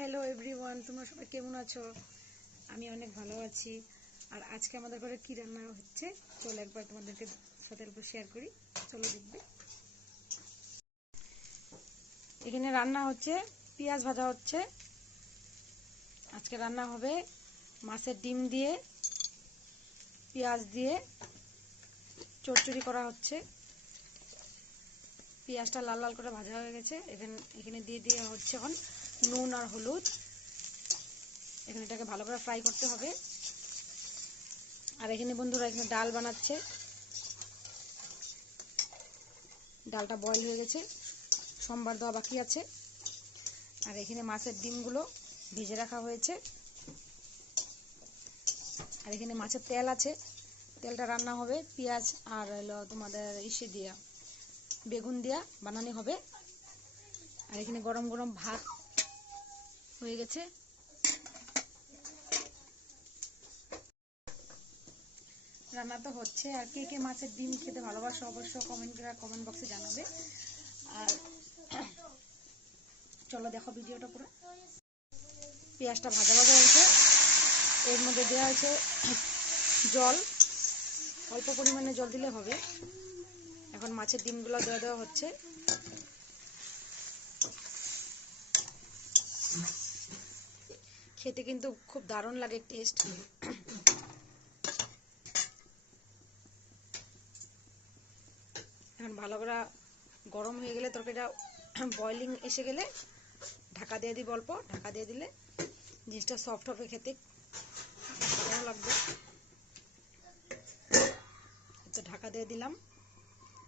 Hello everyone, তোমরা সবাই কেমন আছো? আমি অনেক ভালো আছি। আর আজকে আমাদের ঘরে কি রান্না হচ্ছে চলো একবার তোমাদেরকে সাথে অল্প শেয়ার করি। চলো দেখবে। এখানে রান্না হচ্ছে, পেঁয়াজ ভাজা হচ্ছে। আজকে রান্না হবে মাছের ডিম দিয়ে, পেঁয়াজ দিয়ে চচ্চড়ি করা হচ্ছে। পেঁয়াজটা লাল লাল করে ভাজা হয়ে গেছে। এখানে দিয়ে দেওয়া হচ্ছে এখন নুন আর হলুদ। এখানে এটাকে ভালো করে ফ্রাই করতে হবে। আর এখানে বন্ধুরা এখানে ডাল বানাচ্ছে। ডালটা বয়েল হয়ে গেছে, সোমবার দেওয়া বাকি আছে। আর এখানে মাছের ডিমগুলো ভেজে রাখা হয়েছে। আর এখানে মাছের তেল আছে, তেলটা রান্না হবে পেঁয়াজ আর হলো তোমাদের ইসে দিয়া, বেগুন দিয়া বানানো হবে। আর এখানে গরম গরম ভাত হয়ে গেছে। রান্না তো হচ্ছে। আর কে কে মাছের ডিম খেতে ভালোবাসো অবশ্য কমেন্ট বক্সে জানাবে। আর চলো দেখো ভিডিওটা পুরো। পেঁয়াজটা ভাজা ভাজা হয়েছে, এর মধ্যে দেওয়া হয়েছে জল, অল্প পরিমাণে জল দিলে হবে। এখন মাছের ডিমগুলো দেওয়া হচ্ছে। খেতে কিন্তু খুব দারুণ লাগে টেস্ট। এখন ভালো করে গরম হয়ে গেলে তরকারিটা বয়লিং এসে গেলে ঢাকা দিয়ে দিব। অল্প ঢাকা দিয়ে দিলে জিনিসটা সফট হবে, খেতে ভালো লাগবে। তো ঢাকা দিয়ে দিলাম।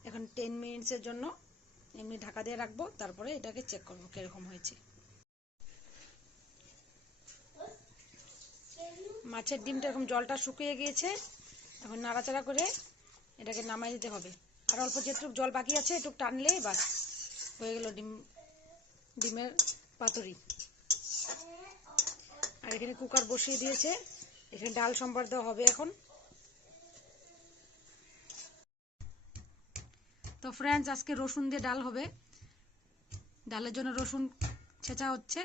এখন 10 মিনিটসের জন্য এমনি ঢাকা দিয়ে রাখবো, তারপরে এটাকে চেক করবো কিরকম হয়েছে। মাছের ডিমটা এরকম জলটা শুকিয়ে গিয়েছে। এখন নাড়াচাড়া করে এটাকে নামাই দিতে হবে। আর অল্প যেটুকু জল বাকি আছে একটু টানলেই বাস হয়ে গেল ডিমের পাতুরি। আর এখানে কুকার বসিয়ে দিয়েছে, এখানে ডাল সম্বার দেওয়া হবে এখন। তো ফ্রেন্ডস, আজকে রসুন দিয়ে ডাল হবে। ডালের জন্য রসুন ছেঁচা হচ্ছে।